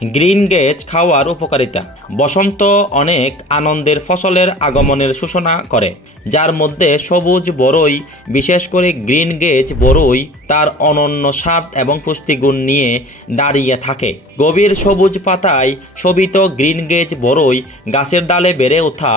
Green gauge খাওয়ার উপকারিতা। বসন্ত অনেক আনন্দের ফসলের আগমনের সূচনা করে, যার মধ্যে সবুজ বড়ই বিশেষ করে গ্রিন গেজ বড়ই তার অনন্য স্বাদ এবং পুষ্টিগুণ নিয়ে দাঁড়িয়ে থাকে। গভীর সবুজ পাতায় শোভিত গ্রিন গেজ বড়ই গাছের ডালে বেড়ে ওঠা,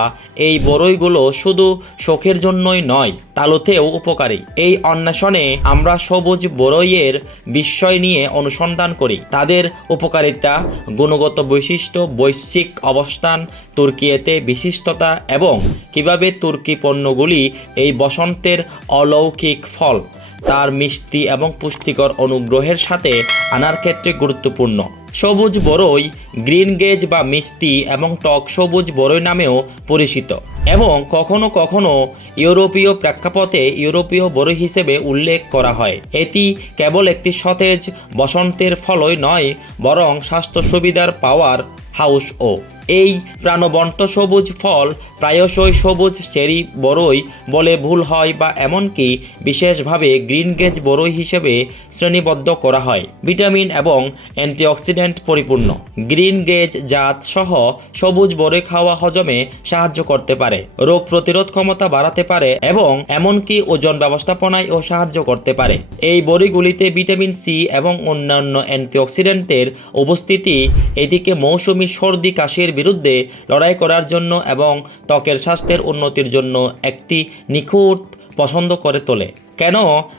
এই বড়ইগুলো শুধু শখের জন্যই নয়, তালুতেও উপকারী। এই অন্বেষণে আমরা সবুজ বড়ইয়ের বিস্ময় নিয়ে অনুসন্ধান করি, তাদের উপকারিতা গুণগত বৈশিষ্ট্য, বৈশ্বিক অবস্থান, তুর্কিয়েতে বিশিষ্টতা এবং কীভাবে তুর্কি পণ্যগুলি এই বসন্তের অলৌকিক ফল, তার মিষ্টি এবং পুষ্টিকর অনুগ্রহের সাথে আনার ক্ষেত্রে গুরুত্বপূর্ণ। সবুজ বরই, গ্রিন গেজ বা মিষ্টি এবং টক সবুজ বরই নামেও পরিচিত। এবং কখনো কখনো ইউরোপীয় প্রেক্ষাপটে ইউরোপীয় বড় হিসেবে উল্লেখ করা হয়। এটি কেবল একটি সতেজ বসন্তের ফলই নয়, বরং স্বাস্থ্য সুবিধার পাওয়ার হাউসও এই প্রাণবন্ত সবুজ ফল প্রায়শই সবুজ চেরি বড়ই বলে ভুল হয় বা এমনকি বিশেষভাবে গ্রিন গেজ বড়ই হিসেবে শ্রেণীবদ্ধ করা হয়। ভিটামিন এবং অ্যান্টিঅক্সিডেন্ট পরিপূর্ণ। গ্রিন গেজ জাত সহ সবুজ বড়ই খাওয়া হজমে সাহায্য করতে পারে, রোগ প্রতিরোধ ক্ষমতা বাড়াতে পারে এবং এমনকি ওজন ব্যবস্থাপনায়ও সাহায্য করতে পারে। এই বড়িগুলিতে ভিটামিন সি এবং অন্যান্য অ্যান্টিঅক্সিডেন্টের উপস্থিতি, এদিকে মৌসুমি সর্দি, কাশির বিরুদ্ধে লড়াই করার জন্য এবং ত্বকের স্বাস্থ্যের উন্নতির জন্য একটি নিখুঁত পছন্দ করে তোলে। কেন?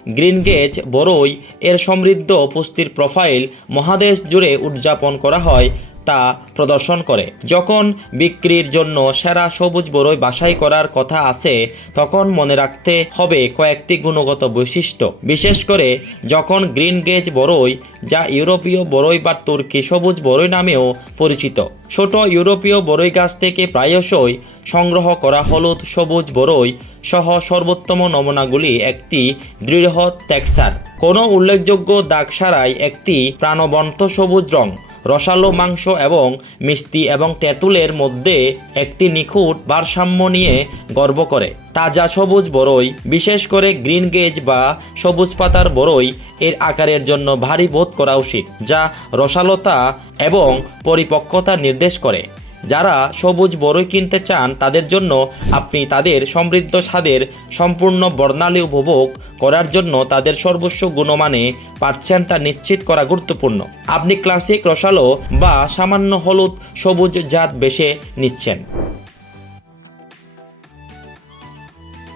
গ্রিন গেজ বড়ই এর সমৃদ্ধ পুষ্টির প্রোফাইল মহাদেশ জুড়ে উদযাপন করা হয় তা প্রদর্শন করে। যখন বিক্রির জন্য সেরা সবুজ বড়ই বাছাই করার কথা আছে, তখন মনে রাখতে হবে কয়েকটি গুণগত বৈশিষ্ট্য। বিশেষ করে, যখন গ্রিন গেজ বড়ই যা ইউরোপীয় বড়ই বা তুর্কি সবুজ বড়ই নামেও পরিচিত। ছোট ইউরোপীয় বড়ই গাছ থেকে প্রায়শই সংগ্রহ করা হলুদ সবুজ বড়ই সহ সর্বোত্তম নমুনাগুলি একটি দৃঢ় টেক্সার। কোনো উল্লেখযোগ্য দাগ ছাড়াই একটি প্রাণবন্ত সবুজ রং। রসালো মাংস এবং মিষ্টি এবং তেঁতুলের মধ্যে একটি নিখুঁত ভারসাম্য নিয়ে গর্ব করে। তাজা সবুজ বরই, বিশেষ করে গ্রিন গেজ বা সবুজ পাতার বরই, এর আকারের জন্য ভারী বোধ করা উচিত, যা রসালতা এবং পরিপক্কতা নির্দেশ করে। যারা সবুজ বড়ই কিনতে চান, তাদের জন্য আপনি তাদের সমৃদ্ধ স্বাদের সম্পূর্ণ বর্ণালী উপভোগ করার জন্য তাদের সর্বস্ব গুণমানে পারছেন তা নিশ্চিত করা গুরুত্বপূর্ণ। আপনি ক্লাসিক রসালো বা সামান্য হলুদ সবুজ জাত বেছে নিচ্ছেন।